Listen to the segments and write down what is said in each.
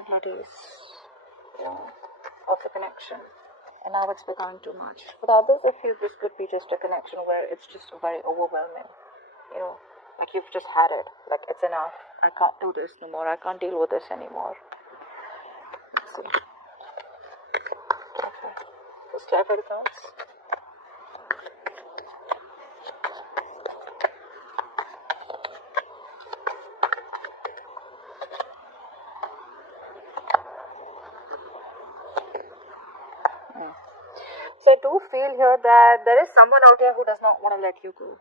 possibilities, of the connection. And now it's becoming too much. For others, I feel this could be just a connection where it's just very overwhelming. Like you've just had it. Like it's enough. I can't do this no more. I can't deal with this anymore. Let's see. Okay. Just clarify the cards. So I do feel here that there is someone out here who does not want to let you go.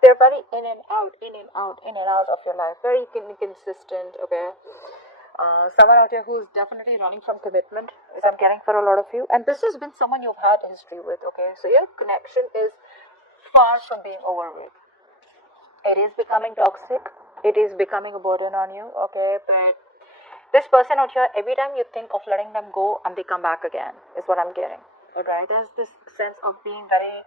They're very in and out of your life. Very inconsistent, okay? Someone out here who is definitely running from commitment, as I'm getting for a lot of you. And this has been someone you've had history with, okay? So your connection is far from being over with. It is becoming toxic. It is becoming a burden on you, okay? But this person out here, every time you think of letting them go and they come back again, is what I'm getting. Alright, there's this sense of being very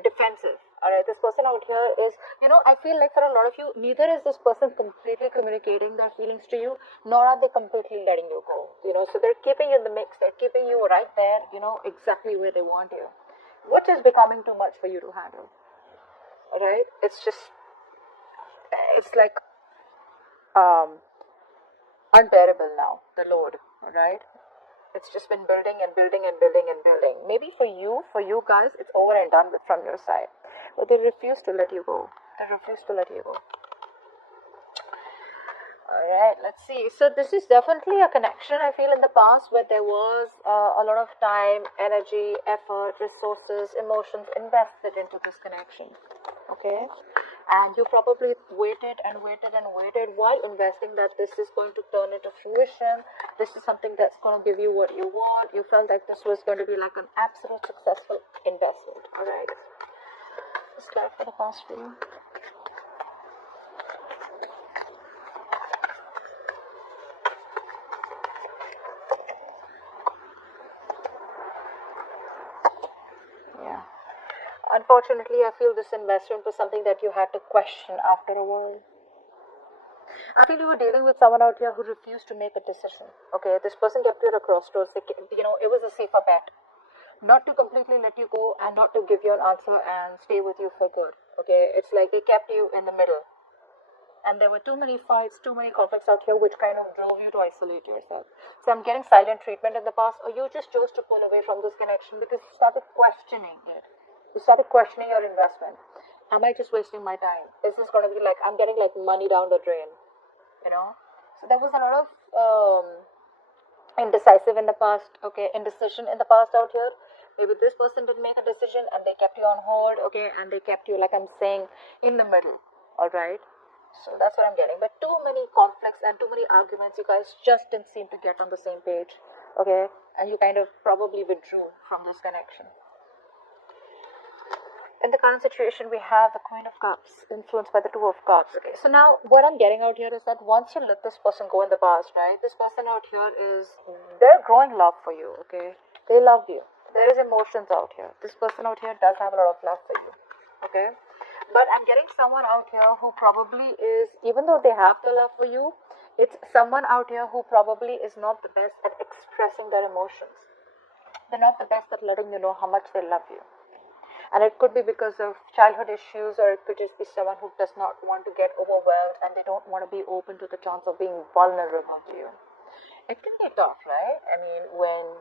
defensive. Alright, this person out here is, I feel like for a lot of you, neither is this person completely communicating their feelings to you, nor are they completely letting you go. So they're keeping you in the mix, they're keeping you right there, exactly where they want you, which is becoming too much for you to handle. Alright, it's like unbearable now, the load. Alright. It's just been building and building and building and building. Maybe for you guys, it's over and done with from your side. But they refuse to let you go. Alright, let's see. So this is definitely a connection, I feel, in the past where there was a lot of time, energy, effort, resources, emotions invested into this connection. Okay? And you probably waited and waited and waited while investing that this is going to turn into fruition. This is something that's going to give you what you want. You felt like this was going to be like an absolute successful investment. Alright. Let's start for the past for you. Unfortunately, I feel this investment was something that you had to question after a while. I feel you were dealing with someone out here who refused to make a decision. Okay, this person kept you at a crossroads. It was a safer bet. Not to completely let you go and not to give you an answer and stay with you for good. Okay, it's like it kept you in the middle. And there were too many fights, too many conflicts out here which kind of drove you to isolate yourself. So I'm getting silent treatment in the past, or you just chose to pull away from this connection because you started questioning it. You started questioning your investment. Am I just wasting my time? Is this going to be like, I'm getting like money down the drain? So there was a lot of indecisive in the past, okay, indecision in the past out here. Maybe this person didn't make a decision and they kept you on hold, okay, and they kept you, like I'm saying, in the middle, alright? So that's what I'm getting. But too many conflicts and too many arguments, you guys just didn't seem to get on the same page, okay? And you kind of probably withdrew from this connection. In the current situation, we have the Queen of Cups, influenced by the Two of Cups. Okay, so now what I'm getting out here is that once you let this person go in the past, right, this person out here they're growing love for you, okay? They love you. There is emotions out here. This person out here does have a lot of love for you, okay? But I'm getting someone out here who probably is, even though they have the love for you, it's someone out here who probably is not the best at expressing their emotions. They're not the best at letting you know how much they love you. And it could be because of childhood issues, or it could just be someone who does not want to get overwhelmed and they don't want to be open to the chance of being vulnerable to you. It can be tough, right? I mean, when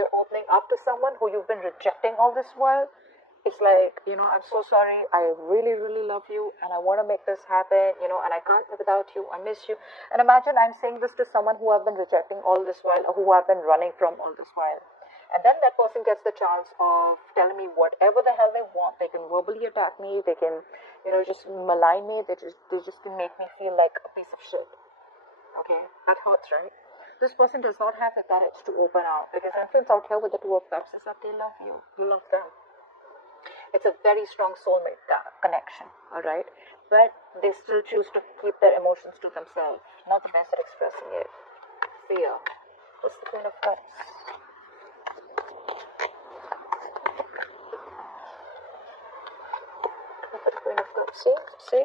you're opening up to someone who you've been rejecting all this while, it's like, I'm so sorry, I really, really love you and I want to make this happen, and I can't live without you, I miss you. And imagine I'm saying this to someone who I've been rejecting all this while, or who I've been running from all this while. And then that person gets the chance of telling me whatever the hell they want. They can verbally attack me. They can, just malign me. They just can make me feel like a piece of shit. Okay, that hurts, right? This person does not have the courage to open out, because influence out here with the Two of Cups is that they love you. You love them. It's a very strong soulmate connection, alright? But they still choose to keep their emotions to themselves. Not the best at expressing it. Fear. What's the Queen of Cups? Queen of Cups. See?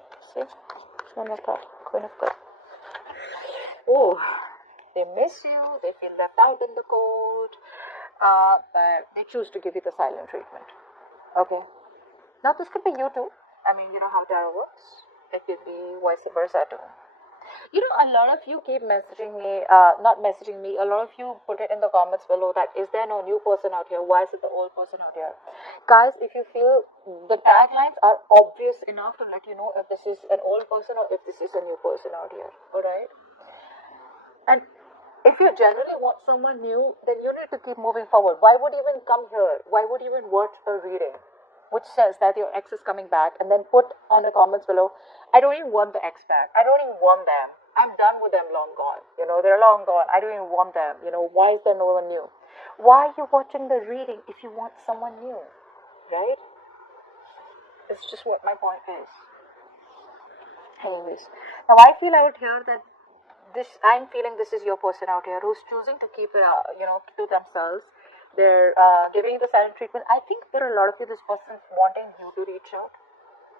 Queen of Cups. Oh, They miss you, they feel left out in the cold, but they choose to give you the silent treatment. Okay. Now this could be you too. I mean, you know how tarot works. It could be vice versa too. You know, a lot of you keep messaging me, not messaging me, a lot of you put it in the comments below that, is there no new person out here? Why is it the old person out here? Guys, if you feel the taglines are obvious enough to let you know if this is an old person or if this is a new person out here, alright? And if you generally want someone new, then you need to keep moving forward. Why would you even come here? Why would you even watch a reading which says that your ex is coming back, and then put on the comments below, I don't even want the ex back. I don't even want them. I'm done with them, long gone. You know, they're long gone. I don't even want them. You know, why is there no one new? Why are you watching the reading if you want someone new? Right? It's just what my point is. Anyways, now I feel out here that I'm feeling this is your person out here who's choosing to keep it, to themselves. They're giving the silent treatment. I think there are a lot of you, this person wanting you to reach out.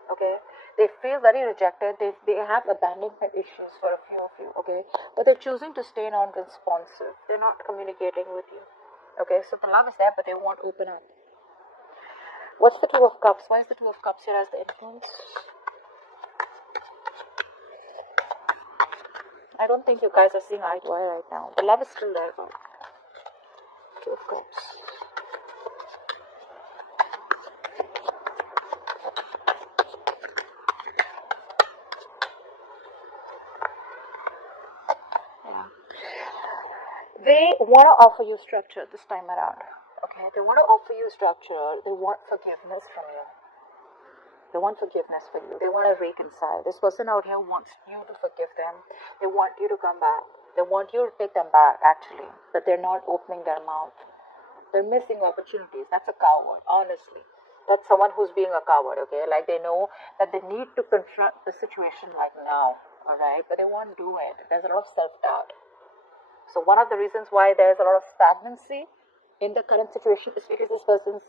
Okay, they feel very rejected. They have abandonment issues for a few of you. Okay, but they're choosing to stay non-responsive. They're not communicating with you. Okay, so the love is there, but they won't open up. What's the Two of Cups? Why is the Two of Cups here as the influence? I don't think you guys are seeing eye to eye right now. The love is still there, but Two of Cups. Yeah. They want to offer you structure this time around. Okay, they want to offer you structure. They want forgiveness from you. They want forgiveness for you. They want to reconcile. This person out here wants you to forgive them. They want you to come back. They want you to take them back, actually. But they're not opening their mouth. They're missing opportunities. That's a coward, honestly. That's someone who's being a coward, okay? Like, they know that they need to confront the situation like now, alright? But they won't do it. There's a lot of self-doubt. So one of the reasons why there's a lot of stagnancy in the current situation is because this person's,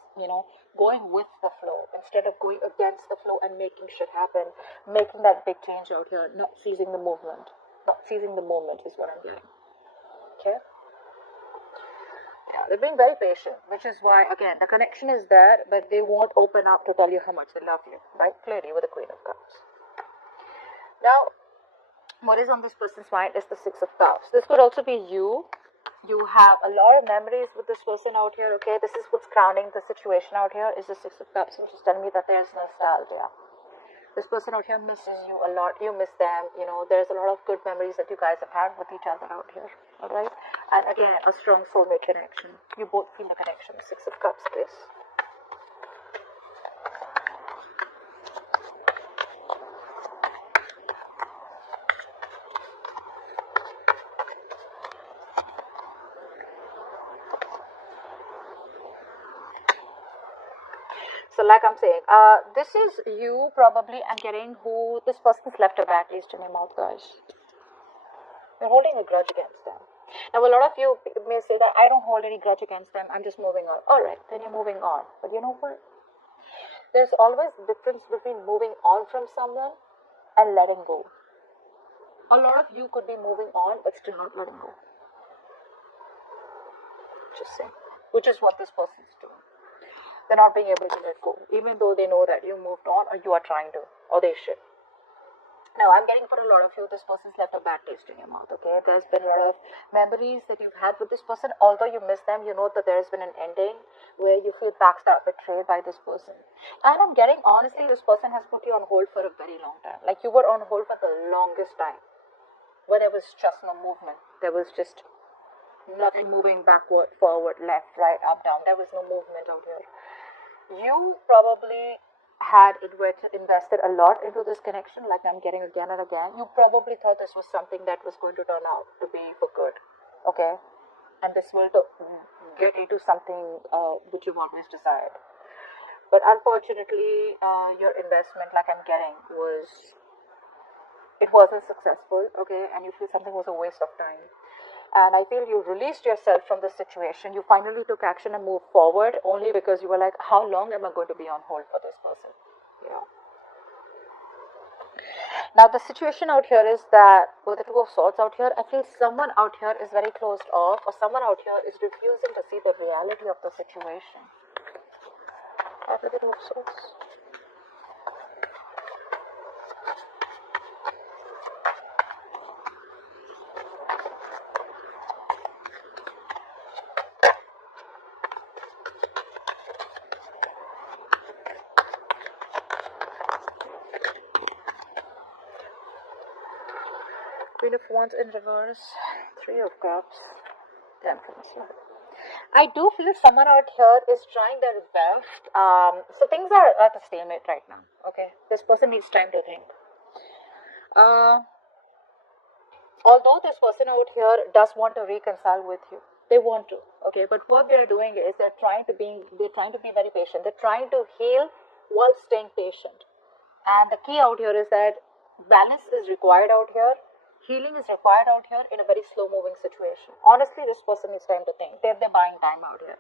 going with the flow instead of going against the flow and making shit happen, making that big change out here, not seizing the movement. Not seizing the moment is what I'm getting. Okay? Yeah, they're being very patient, which is why, again, the connection is there, but they won't open up to tell you how much they love you, right? Clearly with the Queen of Cups. Now, what is on this person's mind is the Six of Cups. This could also be you. You have a lot of memories with this person out here, okay? This is what's crowning the situation out here, is the Six of Cups, which is telling me that there's nostalgia. This person out here misses you a lot. You miss them. There's a lot of good memories that you guys have had with each other out here, alright? And again, a strong soulmate connection. You both feel the connection. Six of Cups, please. So like I'm saying, this is you probably, I'm getting, who this person's left a bad taste in your mouth, guys. You're holding a grudge against them. Now a lot of you may say that I don't hold any grudge against them, I'm just moving on. Alright, then you're moving on. But you know what? There's always a difference between moving on from someone and letting go. A lot of you could be moving on but still not letting go. Just saying. Which is what this person's doing. They're not being able to let go, even though they know that you moved on or you are trying to, or they should. Now, I'm getting for a lot of you, this person's left a bad taste in your mouth, okay? There's been a lot of memories that you've had with this person. Although you miss them, you know that there's been an ending where you feel backstabbed, betrayed by this person. And I'm getting, honestly, this person has put you on hold for a very long time. Like, you were on hold for the longest time. Where there was just no movement. There was just nothing moving backward, forward, left, right, up, down. There was no movement out here. You probably had invested a lot into this connection, like I'm getting again and again. You probably thought this was something that was going to turn out to be for good, okay? And this will get into something which you've always desired. But unfortunately, your investment, like I'm getting, it wasn't successful, okay? And you feel something was a waste of time. And I feel you released yourself from the situation. You finally took action and moved forward only because you were like, how long am I going to be on hold for this person? Yeah. Now the situation out here is that with the Two of Swords out here, I feel someone out here is very closed off, or someone out here is refusing to see the reality of the situation. After the Two of Swords. Queen of Wands in reverse, Three of Cups, Temperance. I do feel someone out here is trying their best. So things are at a stalemate right now. Okay, this person needs time to think. Although this person out here does want to reconcile with you, they want to. Okay, but what they're doing is they're trying to be very patient. They're trying to heal while staying patient. And the key out here is that balance is required out here. Healing is required out here in a very slow-moving situation. Honestly, this person needs time to think. They're buying time out here.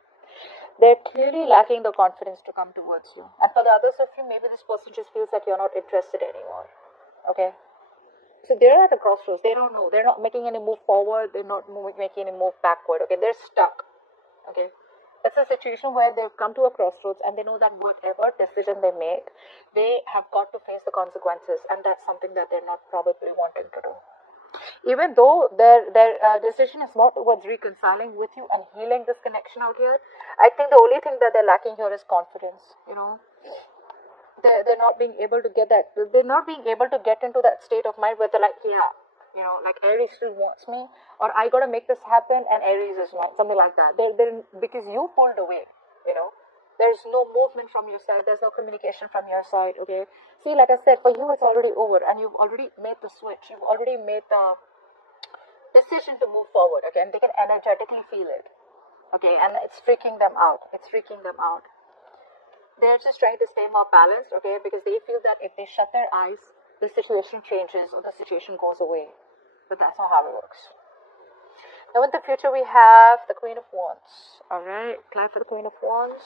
They're clearly lacking the confidence to come towards you. And for the others of you, maybe this person just feels that you're not interested anymore. Okay? So they're at a crossroads. They don't know. They're not making any move forward. They're not making any move backward. Okay? They're stuck. Okay? It's a situation where they've come to a crossroads and they know that whatever decision they make, they have got to face the consequences. And that's something that they're not probably wanting to do. Even though their decision is not towards reconciling with you and healing this connection out here, I think the only thing that they're lacking here is confidence. You know, they're not being able to get that. They're not being able to get into that state of mind where they're like, yeah, you know, like Aries still wants me, or I gotta make this happen, and Aries is not, something like that. They're because you pulled away. You know, there's no movement from your side. There's no communication from your side. Okay. See, like I said, for you it's already over, and you've already made the switch. You've already made the decision to move forward. Okay, and they can energetically feel it. Okay, and it's freaking them out. It's freaking them out. They're just trying to stay more balanced. Okay, because they feel that if they shut their eyes, the situation changes or the situation goes away. But that's not how it works. Now in the future we have the Queen of Wands. Alright, clap for the Queen of Wands.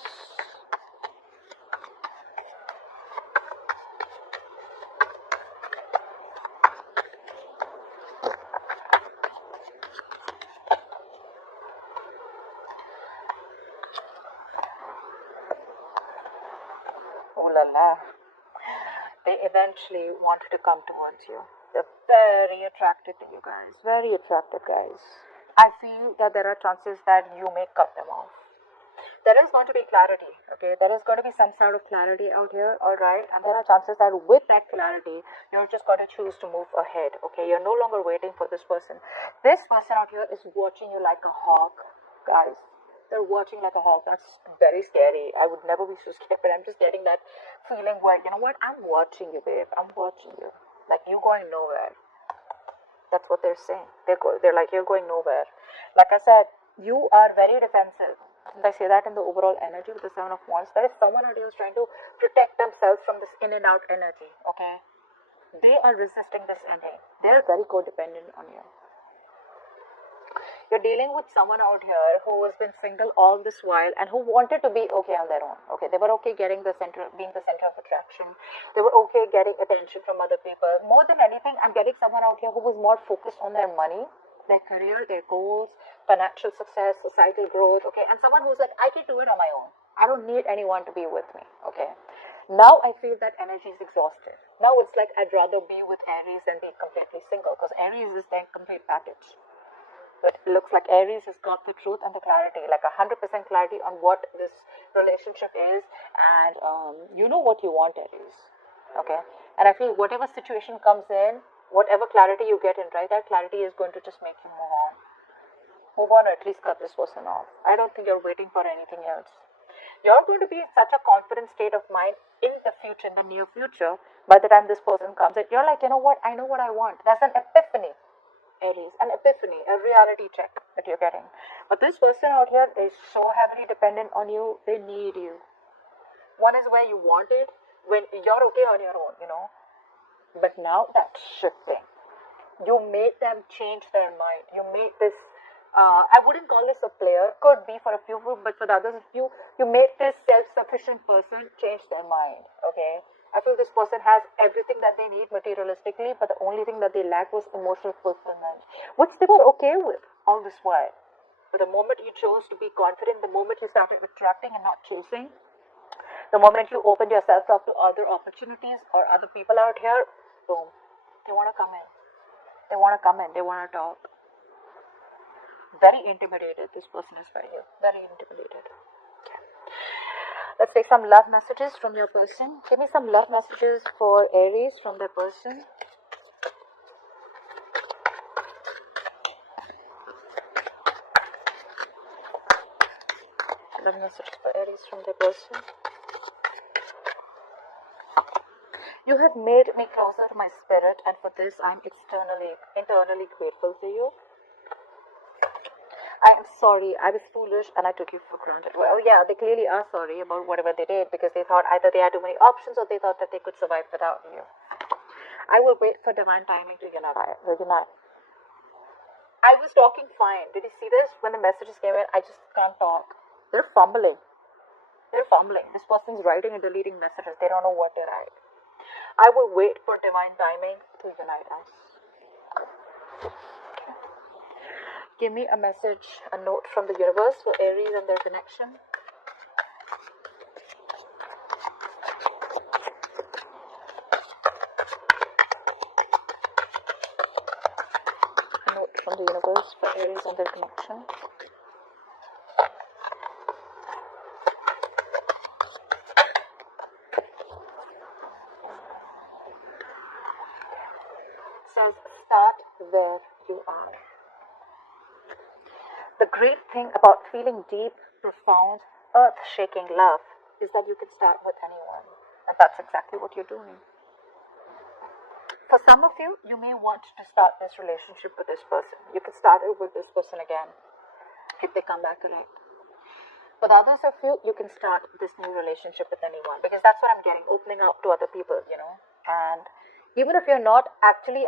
Ooh la la. They eventually wanted to come towards you. They're very attracted to you guys. Very attracted guys. I feel that there are chances that you may cut them off. There is going to be clarity, okay? There is going to be some sort of clarity out here, alright? And there are chances that with that clarity, you're just going to choose to move ahead, okay? You're no longer waiting for this person. This person out here is watching you like a hawk, guys. They're watching like a hawk. That's very scary. I would never be so scared, but I'm just getting that feeling where, you know what? I'm watching you, babe. I'm watching you. Like, you're going nowhere. That's what they're saying. They're like, you're going nowhere. Like I said, you are very defensive. And I say that in the overall energy with the Seven of Wands. There is someone out here who's trying to protect themselves from this in and out energy, okay? They are resisting this ending. They're very codependent on you. You're dealing with someone out here who has been single all this while and who wanted to be okay on their own. Okay, they were okay being the center of attraction. They were okay getting attention from other people. More than anything, I'm getting someone out here who was more focused on their money, their career, their goals, financial success, societal growth. Okay, and someone who's like, I can do it on my own. I don't need anyone to be with me. Okay. Now I feel that energy is exhausted. Now it's like I'd rather be with Aries than be completely single, because Aries is their complete package. But it looks like Aries has got the truth and the clarity, like 100% clarity on what this relationship is, and you know what you want, Aries. Okay, and I feel whatever situation comes in, whatever clarity you get in, right, that clarity is going to just make you move on, or at least cut this person off. I don't think you're waiting for anything else. You're going to be in such a confident state of mind in the future, in the near future. By the time this person comes in, you're like, you know what? I know what I want. That's an epiphany. Aries, an epiphany, a reality check that you're getting. But this person out here is so heavily dependent on you, they need you. One is where you want it, when you're okay on your own, you know. But now that's shifting. You made them change their mind. You made this, I wouldn't call this a player, could be for a few, but for the others, you made this self-sufficient person change their mind, okay. I feel this person has everything that they need materialistically, but the only thing that they lack was emotional fulfillment, which they were okay with all this while. But the moment you chose to be confident, the moment you started attracting and not chasing, the moment you opened yourself up to other opportunities or other people out here, boom, they want to come in. They want to come in. They want to talk. Very intimidated, this person is by you. Very intimidated. Okay. Let's take some love messages from your person. Give me some love messages for Aries from their person. Love messages for Aries from their person. You have made me closer to my spirit, and for this I'm internally grateful to you. I am sorry, I was foolish and I took you for granted. Well, yeah, they clearly are sorry about whatever they did, because they thought either they had too many options or they thought that they could survive without you. I will wait for divine timing to unite. I was talking fine. Did you see this? When the messages came in, I just can't talk. They're fumbling. This person's writing and deleting messages. They don't know what to write. I will wait for divine timing to unite us. Give me a message, a note from the universe for Aries and their connection. A note from the universe for Aries and their connection. It says, start where you are. The great thing about feeling deep, profound, earth-shaking love is that you can start with anyone. And that's exactly what you're doing. For some of you, you may want to start this relationship with this person. You can start it with this person again, if they come back correct. For the others of you, you can start this new relationship with anyone, because that's what I'm getting, opening up to other people, And even if you're not actually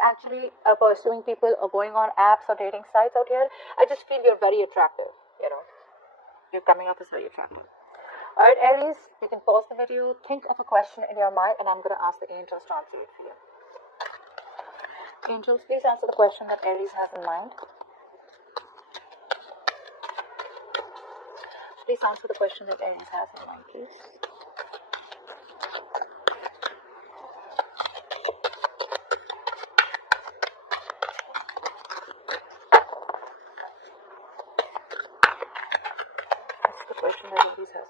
pursuing people or going on apps or dating sites out here, I just feel you're very attractive, You're coming up as very attractive. Alright, Aries, you can pause the video, think of a question in your mind, and I'm going to ask the angels to answer it for you. Angels, please answer the question that Aries has in mind. Please answer the question that Aries has in mind, please. Question that Aries has.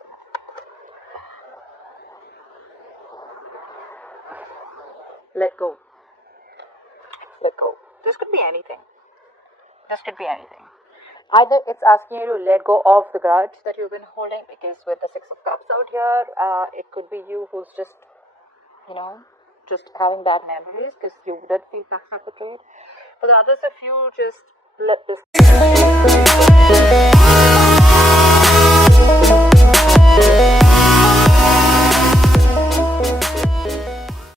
Let go. This could be anything. Either it's asking you to let go of the grudge that you've been holding, because with the Six of Cups out here, it could be you who's just having bad memories because you did feel backstabbed, betrayed. For the others of you, just let this